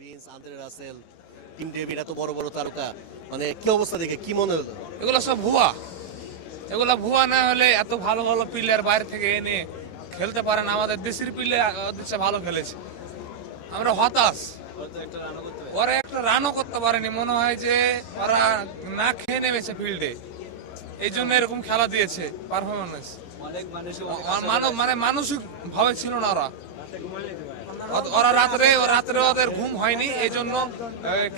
Beans, Andre Russell, Tim David, এত বড় বড় তারকা, মানে কি অবস্থা দেখে কি মনে হলো? এগুলো সব ভুয়া। এগুলা ভুয়া না হলে এত ভালো ভালো প্লেয়ার বাইরে থেকে এনে খেলতে পারে না। আমাদের দেশের প্লেয়ার দেশে ভালো খেলেছে, আমরা হতাশ। ওরা একটা রানও করতে পারেনি, মনে হয় যে ওরা না খেয়ে নেমেছে ফিল্ডে, এই জন্য এরকম খেলা দিয়েছে পারফরমেন্স। মানে মানসিক ভাবে ছিল না ওরা। ওরা রাত্রে ওদের ঘুম হয়নি, এই জন্য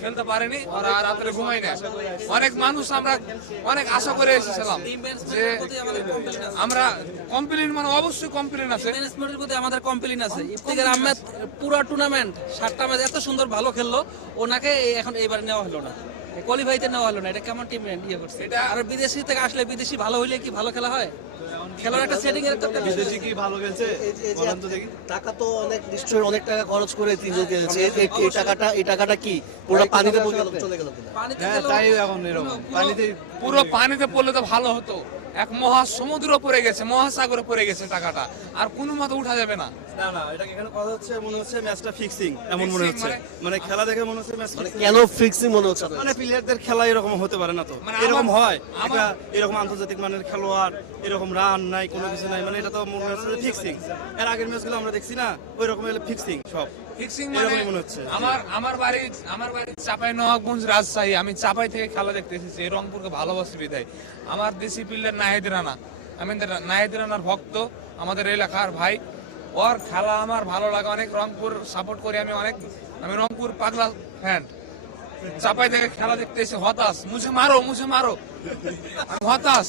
খেলতে পারেনি। ওরা রাত্রে ঘুমায় না। অনেক মানুষ আমরা অনেক আশা করে এসেছিলাম যে আমরা কমপ্লেন, মানে অবশ্যই কমপ্লেন আছে, ম্যানেজমেন্টের প্রতি আমাদের কমপ্লেন আছে। ইফতিখার আহমেদ পুরো টুর্নামেন্ট 7টা ম্যাচ এত সুন্দর ভালো খেললো, ওনাকে এখন এইবার নেওয়া হলো না, কোয়ালিফাইতে নেওয়া হলো না। এটা কেমন টিম ইয়ে করছে এটা। আর বিদেশি থেকে আসলে বিদেশি ভালো হইলে কি ভালো খেলা হয়? খেলার একটা সেটিং এর একটা বিদেশি কি ভালো খেলছে বলেন তো দেখি। টাকা তো অনেক, নিশ্চয়ই অনেক টাকা খরচ করে তিনজন খেলেছে। এই টাকাটা কি পুরো পানিতে চলে গেল কিনা? পানিতে হ্যাঁ, তাই এখন এরকম পানিতে পুরো পানিতে পড়লে তো ভালো হতো। এক মহাসমুদ্র পড়ে গেছে, মহাসাগরে পড়ে গেছে টাকাটা, আর কোনো মতো উঠা যাবে না। না এটা এখানে কথা হচ্ছে, মনে হচ্ছে ম্যাচটা ফিক্সিং এমন মনে হচ্ছে। মানে খেলা দেখে মনে হচ্ছে ম্যাচ মানে কেন ফিক্সিং মনে হচ্ছে? মানে প্লেয়ারদের খেলা এরকম হতে পারে না তো, মানে এরকম হয় একটা এরকম আন্তর্জাতিক মানের খেলোয়াড়, এরকম রান নাই, কোনো কিছু নাই, মানে এটা তো মনে হচ্ছে ফিক্সিং। এর আগের ম্যাচগুলো আমরা দেখছি না, ওই রকম হলে ফিক্সিং সব ফিক্সিং এরকমই মনে হচ্ছে। আমার বাড়ি চাপাই নবাবগঞ্জ, রাজশাহী। আমি চাপাই থেকে খেলা দেখতে এসেছি, এই রংপুরকে ভালোবাসি বিধায়। আমার দেশি প্লেয়ার নাহিদ রানা, আমি নাহিদ রানার ভক্ত, আমাদের এলাকার ভাই। ওর খেলা আমার ভালো লাগে অনেক, রংপুর সাপোর্ট করি আমি রংপুর পাগলা ফ্যান। চাপাই থেকে খেলা দেখতে এসে হতাশ, মুঝে মারো আমি হতাশ।